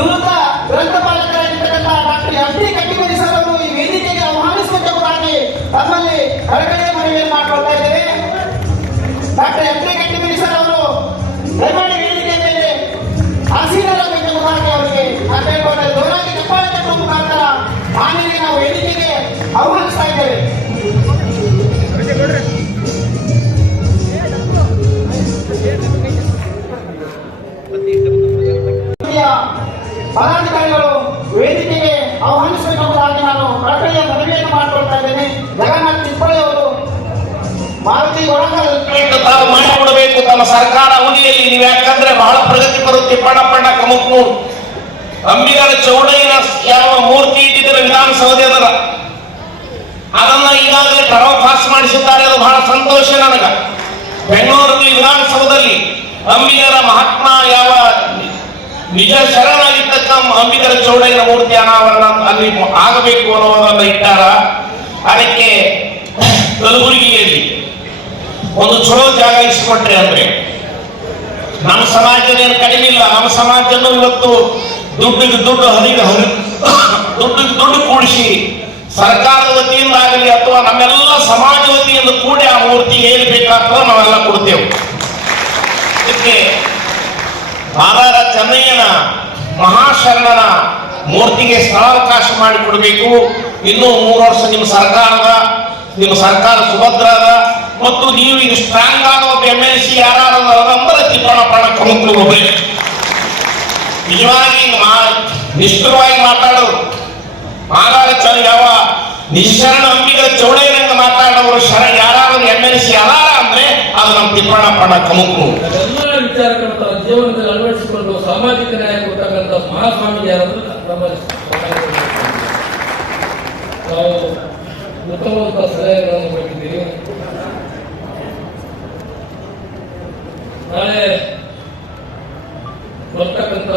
ನಿವೃತ್ತ ಗ್ರಂಥಪಾಲಕರಾಗಿರ್ತಕ್ಕಂಥ doctor FD. Kattimani sir ಅವರು ಈ ವೇದಿಕೆಗೆ ಆಹ್ವಾನಿಸಬೇಕಾಗಿ ತಮ್ಮಲ್ಲಿ ಕಳಕಳಿಯ ಮನವಿಯನ್ನು ಮಾಡಿಕೊಳ್ತಾ ಇದ್ದೇವೆ. Doctor FD. ಕಟ್ಟಿಮನಿ ಸರ್ ಅವರು ದಯಮಾಡಿ ವೇದಿಕೆ ಮೇಲೆ ಆಸೀನರಾಗಬೇಕೆಂಬುದಾಗಿ ಅವರಿಗೆ ನಾನು ಹೇಳ್ಕೊಂಡೆ. ಜೋರಾಗಿ ಚಪ್ಪಾಳೆ ತಟ್ಟುವ ಮುಖಾಂತರ ಆಮೇಲೆ ನಾವು ವೇದಿಕೆಗೆ ಆಹ್ವಾನಿಸ್ತಾ ಇದ್ದೇವೆ. ಪದಾಧಿಕಾರಿಗಳು ವೇದಿಕೆಗೆ ಆಹ್ವಾನಿಸಬೇಕೆಂಬುದಾಗಿ ನಾನು ಕಳಕಳಿಯ ಮನವಿಯನ್ನು ಮಾಡಿಕೊಳ್ತಾ ಇದ್ದೇನೆ. ಜಗನ್ನಾಥ್ ಚಿಪ್ಪಳ್ಳಿ ಅವರು ಮಾರುತಿ ಒಳಗಲ್ ತಾವು ಮಾಡಿಕೊಡಬೇಕು ತಮ್ಮ ಸರ್ಕಾರ ಅವಧಿಯಲ್ಲಿ. ನೀವು ಯಾಕಂದ್ರೆ ಬಹಳ ಪ್ರಗತಿಪರ ತಿಪ್ಪಣ್ಣಪ್ಪಣ್ಣ ಕಮಕ್ನೂರು ಅಂಬಿಗರ ಚೌಡಯ್ಯನ ಯಾವ ಮೂರ್ತಿ ಇಟ್ಟಿದ್ರೆ ವಿಧಾನಸೌಧದ ಅದನ್ನ ಈಗಾಗಲೇ ಟರ್ಮ್ ಪಾಸ್ ಮಾಡಿಸಿದ್ದಾರೆ. ಅದು ಬಹಳ ಸಂತೋಷ ನನಗ. ಬೆಂಗಳೂರು ವಿಧಾನಸೌಧದಲ್ಲಿ ಅಂಬಿಗರ ಮಹಾತ್ಮ ಯಾವ ನಿಜ ಶರಣಾಗಿರ್ತಕ್ಕ ಅಂಬಿಗರ ಚೌಡಯ್ಯನ ಮೂರ್ತಿ ಅನಾವರಣ ಅಲ್ಲಿ ಆಗಬೇಕು ಅನ್ನೋದನ್ನ ಇಟ್ಟಾರ. ಅದಕ್ಕೆ ಕಲಬುರಗಿಯಲ್ಲಿ ಒಂದು ಚಲೋ ಜಾಗ ಇಸ್ಕೊಟ್ರೆ ಅಂದ್ರೆ ನಮ್ಮ ಸಮಾಜದೇನು ಕಡಿಮೆ ಇಲ್ಲ. ನಮ್ಮ ಸಮಾಜವನ್ನು ಇವತ್ತು ದುಡ್ಡು ಕೂಡಿಸಿ ಸರ್ಕಾರದ ವತಿಯಿಂದ ಆಗಲಿ ಅಥವಾ ನಮ್ಮೆಲ್ಲ ಸಮಾಜ ವತಿಯಿಂದ ಕೂಡಿ ಆ ಮೂರ್ತಿ ಏನು ಬೇಕಾಗ್ತದೋ ನಾವೆಲ್ಲ ಕೊಡ್ತೇವೆ. ಇದಕ್ಕೆ ಮಾದಾರ ಚೆನ್ನಯ್ಯನ ಮಹಾಶರಣನ ಮೂರ್ತಿಗೆ ಸ್ಥಳಾವಕಾಶ ಮಾಡಿಕೊಡ್ಬೇಕು. ಇನ್ನೂ 3 ವರ್ಷ ನಿಮ್ಮ ಸರ್ಕಾರ ಸುಭದ್ರ ಅದ ಮತ್ತು ನೀವು ಇದು ಸ್ಟ್ರಾಂಗ್ ಆದ ಒಬ್ಬ MLC ಯಾರಂದ್ರೆ ತಿಪ್ಪಣ್ಣಪ್ಪಣ್ಣ ಕಮಕ್ನೂರು ಒಬ್ಬರೇ. ನಿಜವಾಗಿ ನಿಷ್ಠುರವಾಗಿ ಮಾತಾಡೋರು ಮಾದಾರ ಯಾವ ನಿಶರಣ ಅಂಬಿಗರ ಚೌಡಯ್ಯನಂತ ಮಾತಾಡೋರು ಯಾರು MLC ಯಾರ ಅಂದ್ರೆ ಅದು ನಮ್ಮ ತಿಪ್ಪಣ್ಣಪ್ಪಣ್ಣ ಕಮಕ್ನೂರು. ಎಲ್ಲ ವಿಚಾರಗಳನ್ನ ಜೀವನದಲ್ಲಿ ಅಳವಡಿಸಿಕೊಂಡು ಸಾಮಾಜಿಕ ನ್ಯಾಯ ಕೊಡ್ತಕ್ಕಂಥ ಮಹಾಸ್ವಾಮಿ ಯಾರಂದ್ರೆ ನಮ್ಮ ನಾವು ಉತ್ತಮವಾದ ಸಲಹೆಗಳನ್ನು ಕೊಟ್ಟಿದ್ದೀವಿ. ನಾಳೆ ಬರ್ತಕ್ಕಂಥ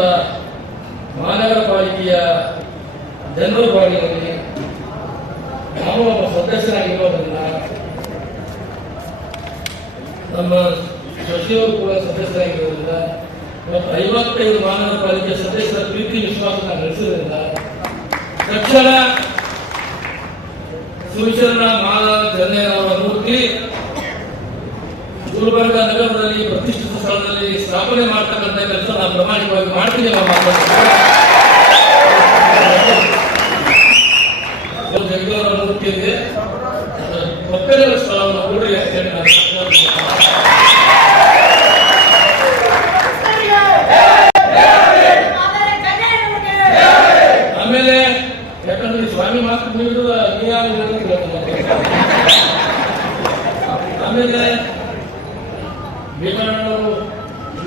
ಮಹಾನಗರ ಪಾಲಿಕೆಯ ಜನರಲ್ ಬಾಡಿಯಲ್ಲಿ ನಾವು ಒಬ್ಬ ಸದಸ್ಯರಾಗಿರೋದ್ರಿಂದ ನಮ್ಮ ಸಚಿವರು ಕೂಡ ಸದಸ್ಯರಾಗಿರೋದ್ರಿಂದ ಮತ್ತು 55 ಮಹಾನಗರ ಪಾಲಿಕೆ ಸದಸ್ಯರ ಪ್ರೀತಿ ವಿಶ್ವಾಸನ ನಡೆಸೋದ್ರಿಂದ ತಕ್ಷಣ ಸುಶರಣ ಮಾದಾರ ಚೆನ್ನಯ್ಯನವರ ಮೂರ್ತಿ ಗುಲ್ಬರ್ಗ ನಗರದಲ್ಲಿ ಪ್ರತಿಷ್ಠಿತ ಸ್ಥಳದಲ್ಲಿ ಸ್ಥಾಪನೆ ಮಾಡ್ತಕ್ಕಂಥ ಕೆಲಸ ನಾವು ಪ್ರಾಮಾಣಿಕವಾಗಿ ಮಾಡ್ತೀವಿ. ಜಗದವರ ಮೂರ್ತಿ ಇದೆ, ಪಕ್ಕದ ಸ್ಥಳವನ್ನು ಕೂಡಿ ಆಮೇಲೆ ಯಾಕಂದ್ರೆ ಸ್ವಾಮಿ ಮಾತ್ರ ನೀಡುವ ಆಮೇಲೆ ಭೀಮಣ್ಣವರು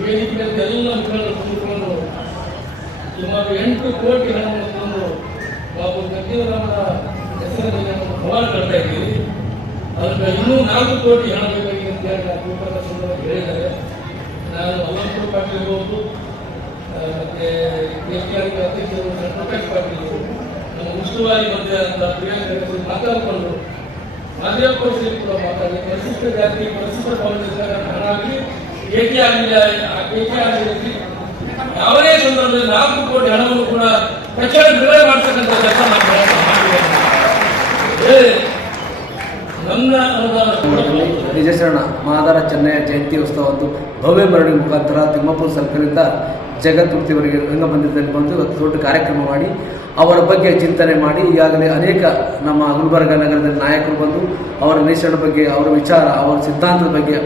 ವೇದಿಕೆಯಲ್ಲಿ ಎಲ್ಲ ಮುಖಂಡರು ಕೂತ್ಕೊಂಡು ಸುಮಾರು 8 ಕೋಟಿ ಹಣವನ್ನು ತಂದು ಬಾಬು ಗದ್ದಿವರವರ ಹೆಸರಿನಲ್ಲಿ ಹೋರಾಟ ಮಾಡ್ತಾ ಇದ್ದೀವಿ. ಅದಕ್ಕೆ ಇನ್ನೂ 4 ಕೋಟಿ ಹಣ ಬೇಕಾಗಿದೆ ಅಂತ ಹೇಳಿ ನಾವು ಸಂದರ್ಭದಲ್ಲಿ ಹೇಳಿದ್ದಾರೆ. ನಾನು ಅಲ್ಲಂಪುರ ಪಾಟೀಲ್ ಇರ್ಬೋದು, ಮತ್ತೆ KPRB ಅಧ್ಯಕ್ಷರು ಪ್ರಕಾಶ್ ಪಾಟೀಲ್, ನಮ್ಮ ಉಸ್ತುವಾರಿ ಮಂತ್ರಿ ಅಂತ ಪ್ರಿಯಾಂಕ ಮಾತಾಡಿಕೊಂಡು ಮಾದೇವಪ್ಪ ಕೂಡ ಮಾತಾಡಿ ಪರಿಶಿಷ್ಟ ಜಾತಿ ಪರಿಶಿಷ್ಟ ಪಂಗಡದ ಹಣ ಆಗಲಿ ಏಕೆ ಆಗಲಿಲ್ಲ ಯಾವುದೇ ಸಂದರ್ಭದಲ್ಲಿ 4 ಕೋಟಿ ಹಣವನ್ನು ಕೂಡ ತಕ್ಷಣ ಬಿಡುಗಡೆ ಮಾಡ್ತಕ್ಕಂಥ ಕೆಲಸ ನಮ್ಮ ಅನುದಾನ. ನಿಜಶರಣ ಮಾದಾರ ಚೆನ್ನಯ್ಯ ಜಯಂತಿ ಉತ್ಸವ ಒಂದು ಭವ್ಯ ಮೆರವಣಿಗೆ ಮುಖಾಂತರ ತಿಮ್ಮಪ್ಪನ ಸರ್ಕಲ್ನಿಂದ ಜಗತ್ತುರ್ತಿವರೆಗೆ ರಂಗಮಂದಿರದಲ್ಲಿ ಬಂದು ಇವತ್ತು ದೊಡ್ಡ ಕಾರ್ಯಕ್ರಮ ಮಾಡಿ ಅವರ ಬಗ್ಗೆ ಚಿಂತನೆ ಮಾಡಿ ಈಗಾಗಲೇ ಅನೇಕ ನಮ್ಮ ಗುಲ್ಬರ್ಗ ನಗರದಲ್ಲಿ ನಾಯಕರು ಬಂದು ಅವರ ನಿರೀಕ್ಷಣ ಬಗ್ಗೆ, ಅವರ ವಿಚಾರ, ಅವರ ಸಿದ್ಧಾಂತದ ಬಗ್ಗೆ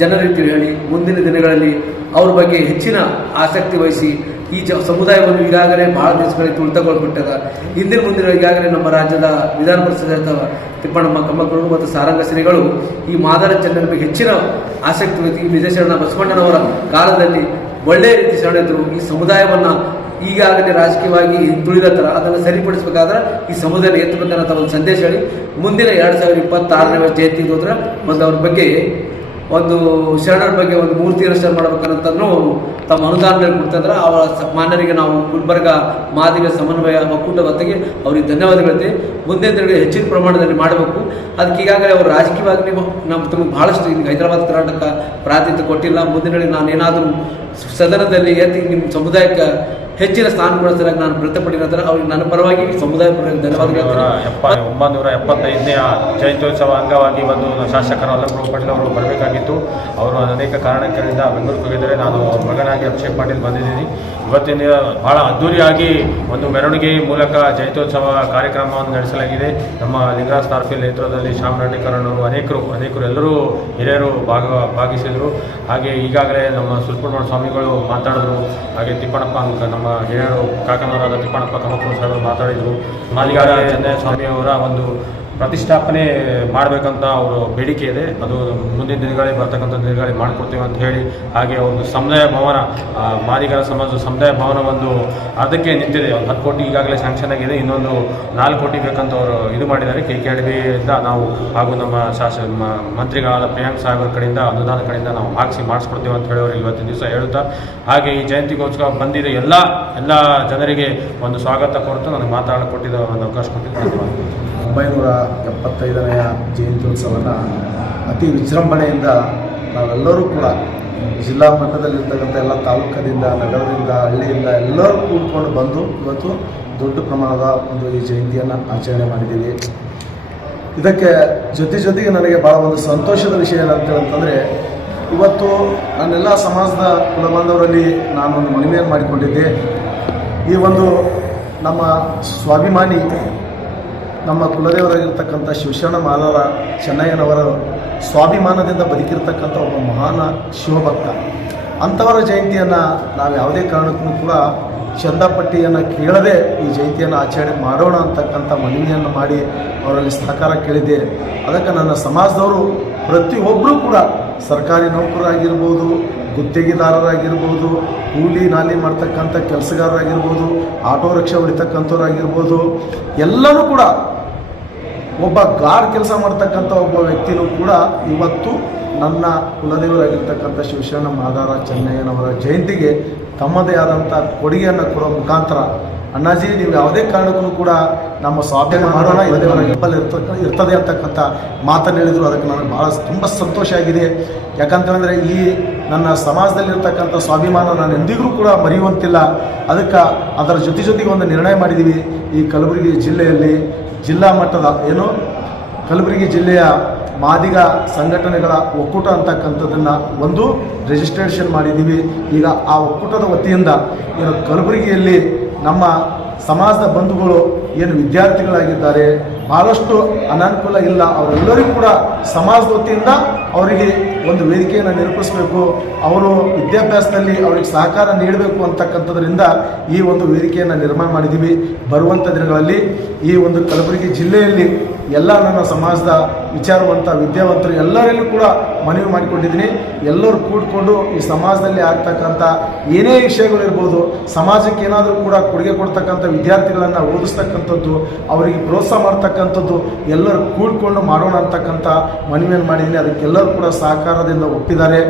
ಜನರಿಗೆ ಹೇಳಿ ಮುಂದಿನ ದಿನಗಳಲ್ಲಿ ಅವ್ರ ಬಗ್ಗೆ ಹೆಚ್ಚಿನ ಆಸಕ್ತಿ ವಹಿಸಿ ಈ ಸಮುದಾಯವನ್ನು ಈಗಾಗಲೇ ಬಹಳ ದಿವಸಗಳಿಗೆ ತುಳಿತಗೊಳ್ಬಿಟ್ಟದ. ಹಿಂದಿನ ಮುಂದಿನ ಈಗಾಗಲೇ ನಮ್ಮ ರಾಜ್ಯದ ವಿಧಾನ ಪರಿಷತ್ ತಿಪ್ಪಣ್ಣಮ್ಮ ಕಮಕ್ನೂರು ಮತ್ತು ಸಾರಂಗ ಶ್ರೀಗಳು ಈ ಮಾದಾರ ಚೆನ್ನಯ್ಯನ ಬಗ್ಗೆ ಹೆಚ್ಚಿನ ಆಸಕ್ತಿ ವಹಿಸಿ ನಿಜಶರಣ ಬಸವಣ್ಣನವರ ಕಾಲದಲ್ಲಿ ಒಳ್ಳೆಯ ರೀತಿ ಶರಣೆದ್ರು. ಈ ಸಮುದಾಯವನ್ನು ಈಗಾಗಲೇ ರಾಜಕೀಯವಾಗಿ ತುಳಿದ ಥರ ಅದನ್ನು ಸರಿಪಡಿಸಬೇಕಾದ್ರೆ ಈ ಸಮುದಾಯ ಎತ್ತಬೇಕಂತ ಒಂದು ಸಂದೇಶ ಹೇಳಿ ಮುಂದಿನ 2026ನೇ ವರ್ಷ ಜಯಂತಿ ಹೋದ್ರೆ ಒಂದು ಅವ್ರ ಬಗ್ಗೆ ಒಂದು ಶರಣರ ಬಗ್ಗೆ ಒಂದು ಮೂರ್ತಿ ರಚನೆ ಮಾಡಬೇಕಂತನೂ ತಮ್ಮ ಅನುದಾನದಲ್ಲಿ ಕೊಡ್ತಿದ್ರೆ ಅವರ ಮಾನ್ಯರಿಗೆ ನಾವು ಗುಲ್ಬರ್ಗ ಮಾದಿಗ ಸಮನ್ವಯ ಒಕ್ಕೂಟ ಹೊತ್ತಿಗೆ ಅವ್ರಿಗೆ ಧನ್ಯವಾದಗಳಿದೆ. ಮುಂದಿನ ದಿನಗಳಲ್ಲಿ ಹೆಚ್ಚಿನ ಪ್ರಮಾಣದಲ್ಲಿ ಮಾಡಬೇಕು. ಅದಕ್ಕೆ ಈಗಾಗಲೇ ಅವರು ರಾಜಕೀಯವಾಗಿ ನಮ್ಮ ತಮಗೆ ಭಾಳಷ್ಟು ಈಗ ಹೈದರಾಬಾದ್ ಕರ್ನಾಟಕ ಪ್ರಾತಿನಿಧ್ಯ ಕೊಟ್ಟಿಲ್ಲ. ಮುಂದಿನ ನಾನೇನಾದರೂ ಸದನದಲ್ಲಿ ಎತ್ತಿ ನಿಮ್ಮ ಸಮುದಾಯಕ್ಕೆ ಹೆಚ್ಚಿನ ಸ್ಥಾನ ಕೊಡಿಸಲಾಗಿ ನಾನು ಪ್ರಯತ್ನಪಟ್ಟಿನ ನಂತರ ಅವ್ರಿಗೆ ನನ್ನ ಪರವಾಗಿ ಸಮುದಾಯ ಪರವಾಗಿ ಧನ್ಯವಾದಗಳು. 975ನೇ ಜಯಂತ್ಯೋತ್ಸವ ಅಂಗವಾಗಿ ಒಂದು ಶಾಸಕರು ಅಲ್ಲಪ್ರಭು ಪಾಟೀಲ್ ಅವರು ಬರಬೇಕಾಗಿತ್ತು. ಅವರು ಅನೇಕ ಕಾರಣಗಳಿಂದ ಬೆಂಗಳೂರಿಗೆ ಹೋಗಿದ್ದಾರೆ. ನಾನು ಅವ್ರ ಮಗನಾಗಿ ಅಭಿಷೇಕ್ ಪಾಟೀಲ್ ಬಂದಿದ್ದೀನಿ. ಇವತ್ತಿನ ಬಹಳ ಅದ್ದೂರಿಯಾಗಿ ಒಂದು ಮೆರವಣಿಗೆ ಮೂಲಕ ಜಯಂತ್ಯೋತ್ಸವ ಕಾರ್ಯಕ್ರಮವನ್ನು ನಡೆಸಲಾಗಿದೆ. ನಮ್ಮ ಲಿಂಗರಾಜ್ ತಾರ್ಫಿಲ್ ನೇತೃತ್ವದಲ್ಲಿ ಶ್ಯಾಮ್ ರಾಟೇಕರಣ್ಣವರು ಅನೇಕರು ಎಲ್ಲರೂ ಹಿರಿಯರು ಭಾಗಿಸಿದರು. ಹಾಗೆ ಈಗಾಗಲೇ ನಮ್ಮ ಸುಲ್ಪುರ್ಮಠ ಸ್ವಾಮಿಗಳು ಮಾತಾಡಿದ್ರು. ಹಾಗೆ ತಿಪ್ಪಣ್ಣಪ್ಪ ನಮ್ಮ ಹಿರಿಯರು ಕಾಕನವರಾದ ತಿಪ್ಪಣ್ಣಪ್ಪ ಕಮಕೂರು ಸಾಹೇಬರು ಮಾತಾಡಿದರು. ಮಾಲಿಗಾರ ಚೆನ್ನಯ್ಯ ಸ್ವಾಮಿಯವರ ಒಂದು ಪ್ರತಿಷ್ಠಾಪನೆ ಮಾಡಬೇಕಂತ ಅವರು ಬೇಡಿಕೆ ಇದೆ. ಅದು ಮುಂದಿನ ದಿನಗಳಲ್ಲಿ ಬರ್ತಕ್ಕಂಥ ದಿನಗಳಲ್ಲಿ ಮಾಡಿಕೊಡ್ತೇವೆ ಅಂತ ಹೇಳಿ, ಹಾಗೆ ಒಂದು ಸಮುದಾಯ ಭವನ ಮಾದಿಗರ ಸಮಾಜ ಸಮುದಾಯ ಭವನ ಒಂದು ಅದಕ್ಕೆ ನಿಂತಿದೆ. ಒಂದು 10 ಕೋಟಿ ಈಗಾಗಲೇ ಸ್ಯಾಂಕ್ಷನ್ ಆಗಿದೆ. ಇನ್ನೊಂದು 4 ಕೋಟಿ ಬೇಕಂತ ಅವರು ಇದು ಮಾಡಿದ್ದಾರೆ. KKDBಯಿಂದ ನಾವು ಹಾಗೂ ನಮ್ಮ ಮಂತ್ರಿಗಳಾದ ಪ್ರಿಯಾಂಕ್ ಸಾಹೇಬರ ಕಡೆಯಿಂದ ಅನುದಾನ ಕಡೆಯಿಂದ ನಾವು ಮಾಡಿಸ್ಕೊಡ್ತೇವೆ ಅಂತ ಹೇಳಿ ಅವರು ಇವತ್ತಿನ ದಿವಸ ಹೇಳುತ್ತಾ, ಹಾಗೆ ಈ ಜಯಂತಿಗೋಸ್ಕರ ಬಂದಿರೋ ಎಲ್ಲ ಜನರಿಗೆ ಒಂದು ಸ್ವಾಗತ ಕೋರುತ್ತಾ ನನಗೆ ಮಾತಾಡಿಕೊಟ್ಟಿದ್ದ ಒಂದು ಅವಕಾಶ ಕೊಟ್ಟಿದ್ದು 975ನೇ ಜಯಂತ್ಯೋತ್ಸವನ ಅತಿ ವಿಜೃಂಭಣೆಯಿಂದ ನಾವೆಲ್ಲರೂ ಕೂಡ ಜಿಲ್ಲಾ ಮಟ್ಟದಲ್ಲಿರ್ತಕ್ಕಂಥ ಎಲ್ಲ ತಾಲೂಕದಿಂದ, ನಗರದಿಂದ, ಹಳ್ಳಿಯಿಂದ ಎಲ್ಲರೂ ಕೂಡ್ಕೊಂಡು ಬಂದು ಇವತ್ತು ದೊಡ್ಡ ಪ್ರಮಾಣದ ಒಂದು ಈ ಜಯಂತಿಯನ್ನು ಆಚರಣೆ ಮಾಡಿದ್ದೀವಿ. ಇದಕ್ಕೆ ಜೊತೆಗೆ ನನಗೆ ಭಾಳ ಒಂದು ಸಂತೋಷದ ವಿಷಯ ಏನಂತಂದರೆ, ಇವತ್ತು ನನ್ನೆಲ್ಲ ಸಮಾಜದ ಕುಲಬಾಂಧವರಲ್ಲಿ ನಾನೊಂದು ಮನವಿಯನ್ನು ಮಾಡಿಕೊಂಡಿದ್ದೆ. ಈ ಒಂದು ನಮ್ಮ ಸ್ವಾಭಿಮಾನಿ ನಮ್ಮ ಕುಲದೇವರಾಗಿರ್ತಕ್ಕಂಥ ಶಿವಶರಣ ಮಾಲಾರ ಚೆನ್ನಯ್ಯನವರ ಸ್ವಾಭಿಮಾನದಿಂದ ಬದುಕಿರ್ತಕ್ಕಂಥ ಒಬ್ಬ ಮಹಾನ್ ಶಿವಭಕ್ತ. ಅಂಥವರ ಜಯಂತಿಯನ್ನು ನಾವು ಯಾವುದೇ ಕಾರಣಕ್ಕೂ ಕೂಡ ಚಂದಾಪಟ್ಟಿಯನ್ನು ಕೇಳದೆ ಈ ಜಯಂತಿಯನ್ನು ಆಚರಣೆ ಮಾಡೋಣ ಅಂತಕ್ಕಂಥ ಮನವಿಯನ್ನು ಮಾಡಿ ಅವರಲ್ಲಿ ಸಹಕಾರ ಕೇಳಿದ್ದೆ. ಅದಕ್ಕೆ ನನ್ನ ಸಮಾಜದವರು ಪ್ರತಿಯೊಬ್ಬರೂ ಕೂಡ ಸರ್ಕಾರಿ ನೌಕರರಾಗಿರ್ಬೋದು, ಗುತ್ತಿಗೆದಾರರಾಗಿರ್ಬೋದು, ಕೂಲಿ ನಾಲಿ ಮಾಡ್ತಕ್ಕಂಥ ಕೆಲಸಗಾರರಾಗಿರ್ಬೋದು, ಆಟೋ ರಿಕ್ಷಾ ಹೊಡಿತಕ್ಕಂಥವ್ರಾಗಿರ್ಬೋದು, ಎಲ್ಲರೂ ಕೂಡ ಒಬ್ಬ ಗಾರ್ಡ್ ಕೆಲಸ ಮಾಡ್ತಕ್ಕಂಥ ಒಬ್ಬ ವ್ಯಕ್ತಿನೂ ಕೂಡ ಇವತ್ತು ನನ್ನ ಕುಲದೇವರಾಗಿರ್ತಕ್ಕಂಥ ಶಿವಶರಣ ಮಾದಾರ ಚೆನ್ನಯ್ಯನವರ ಜಯಂತಿಗೆ ತಮ್ಮದೇ ಆದಂಥ ಕೊಡುಗೆಯನ್ನು ಕೊಡೋ ಮುಖಾಂತರ, ಅಣ್ಣಾಜಿ ನೀವು ಯಾವುದೇ ಕಾರಣಕ್ಕೂ ಕೂಡ ನಮ್ಮ ಸ್ವಾಭಿಮಾನ ಮಾಡೋಣ, ಇರ್ತದೆ ಅಂತಕ್ಕಂಥ ಮಾತನ್ನು ಹೇಳಿದರು. ಅದಕ್ಕೆ ನನಗೆ ತುಂಬ ಸಂತೋಷ ಆಗಿದೆ. ಯಾಕಂತಂದರೆ ಈ ನನ್ನ ಸಮಾಜದಲ್ಲಿರ್ತಕ್ಕಂಥ ಸ್ವಾಭಿಮಾನ ನಾನು ಎಂದಿಗೂ ಕೂಡ ಮರೆಯುವಂತಿಲ್ಲ. ಅದಕ್ಕೆ ಅದರ ಜೊತೆಗೆ ಒಂದು ನಿರ್ಣಯ ಮಾಡಿದ್ದೀವಿ. ಈ ಕಲಬುರಗಿ ಜಿಲ್ಲೆಯಲ್ಲಿ ಜಿಲ್ಲಾ ಮಟ್ಟದ ಕಲಬುರಗಿ ಜಿಲ್ಲೆಯ ಮಾದಿಗ ಸಂಘಟನೆಗಳ ಒಕ್ಕೂಟ ಅಂತಕ್ಕಂಥದ್ದನ್ನು ಒಂದು ರಿಜಿಸ್ಟ್ರೇಷನ್ ಮಾಡಿದ್ದೀವಿ. ಈಗ ಆ ಒಕ್ಕೂಟದ ವತಿಯಿಂದ ಕಲಬುರಗಿಯಲ್ಲಿ ನಮ್ಮ ಸಮಾಜದ ಬಂಧುಗಳು ಏನು ವಿದ್ಯಾರ್ಥಿಗಳಾಗಿದ್ದಾರೆ, ಭಾಳಷ್ಟು ಅನಾನುಕೂಲ ಇಲ್ಲ, ಅವರೆಲ್ಲರಿಗೂ ಕೂಡ ಸಮಾಜದ ವತಿಯಿಂದ ಅವರಿಗೆ ಒಂದು ವೇದಿಕೆಯನ್ನು ನಿರೂಪಿಸಬೇಕು, ಅವರು ವಿದ್ಯಾಭ್ಯಾಸದಲ್ಲಿ ಅವರಿಗೆ ಸಹಕಾರ ನೀಡಬೇಕು ಅಂತಕ್ಕಂಥದ್ರಿಂದ ಈ ಒಂದು ವೇದಿಕೆಯನ್ನು ನಿರ್ಮಾಣ ಮಾಡಿದ್ದೀವಿ. ಬರುವಂಥ ದಿನಗಳಲ್ಲಿ ಈ ಒಂದು ಕಲಬುರಗಿ ಜಿಲ್ಲೆಯಲ್ಲಿ ಎಲ್ಲ ನನ್ನ ಸಮಾಜದ ವಿಚಾರವಂತ ವಿದ್ಯಾವಂತರು ಎಲ್ಲರಲ್ಲೂ ಕೂಡ ಮನವಿ ಮಾಡಿಕೊಂಡಿದ್ದೀನಿ. ಎಲ್ಲರೂ ಕೂಡಿಕೊಂಡು ಈ ಸಮಾಜದಲ್ಲಿ ಆಗ್ತಕ್ಕಂಥ ಏನೇ ವಿಷಯಗಳಿರ್ಬೋದು, ಸಮಾಜಕ್ಕೆ ಏನಾದರೂ ಕೂಡ ಕೊಡುಗೆ ಕೊಡ್ತಕ್ಕಂಥ ವಿದ್ಯಾರ್ಥಿಗಳನ್ನು ಓದಿಸ್ತಕ್ಕಂಥದ್ದು, ಅವರಿಗೆ ಪ್ರೋತ್ಸಾಹ ಮಾಡ್ತಕ್ಕಂಥದ್ದು ಎಲ್ಲರೂ ಕೂಡಿಕೊಂಡು ಮಾಡೋಣ ಅಂತಕ್ಕಂಥ ಮನವಿಯನ್ನು ಮಾಡಿದ್ದೀನಿ. ಅದಕ್ಕೆಲ್ಲರೂ ಕೂಡ ಸಹಕಾರದಿಂದ ಒಪ್ಪಿದ್ದಾರೆ.